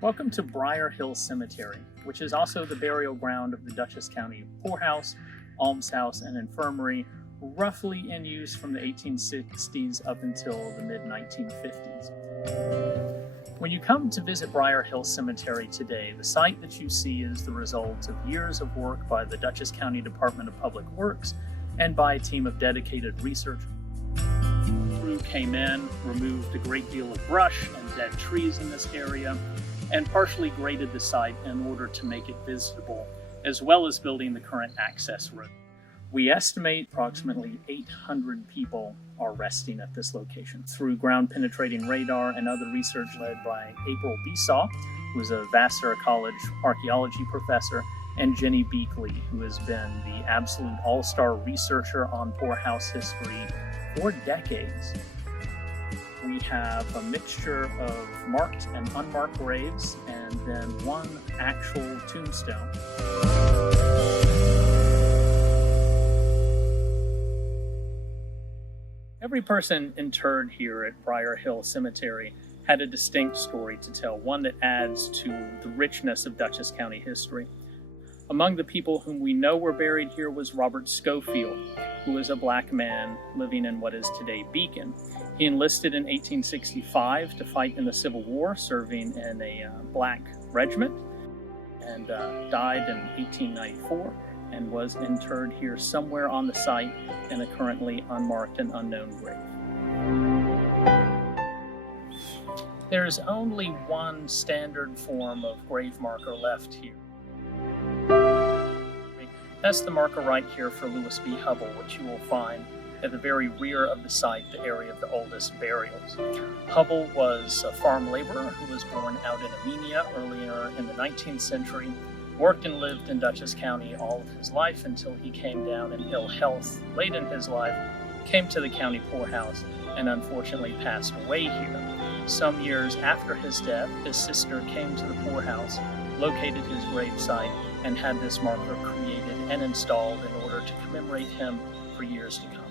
Welcome to Brier Hill Cemetery, which is also the burial ground of the Dutchess County Poor House, almshouse, and infirmary, roughly in use from the 1860s up until the mid-1950s. When you come to visit Brier Hill Cemetery today, the site that you see is the result of years of work by the Dutchess County Department of Public Works and by a team of dedicated researchers. The crew came in, removed a great deal of brush and dead trees in this area, and partially graded the site in order to make it visitable, as well as building the current access road. We estimate approximately 800 people are resting at this location through ground-penetrating radar and other research led by April Besaw, who is a Vassar College archaeology professor, and Jenny Beakley, who has been the absolute all-star researcher on poorhouse history for decades. We have a mixture of marked and unmarked graves, and then one actual tombstone. Every person interred here at Brier Hill Cemetery had a distinct story to tell, one that adds to the richness of Dutchess County history. Among the people whom we know were buried here was Robert Schofield, who was a black man living in what is today Beacon. He enlisted in 1865 to fight in the Civil War, serving in a black regiment, and died in 1894 and was interred here somewhere on the site in a currently unmarked and unknown grave. There is only one standard form of grave marker left here. That's the marker right here for Lewis B. Hubble, which you will find at the very rear of the site, the area of the oldest burials. Hubble was a farm laborer who was born out in Armenia earlier in the 19th century, worked and lived in Dutchess County all of his life until he came down in ill health late in his life, came to the county poorhouse, and unfortunately passed away here. Some years after his death, his sister came to the poorhouse, located his gravesite, and had this marker created and installed in order to commemorate him for years to come.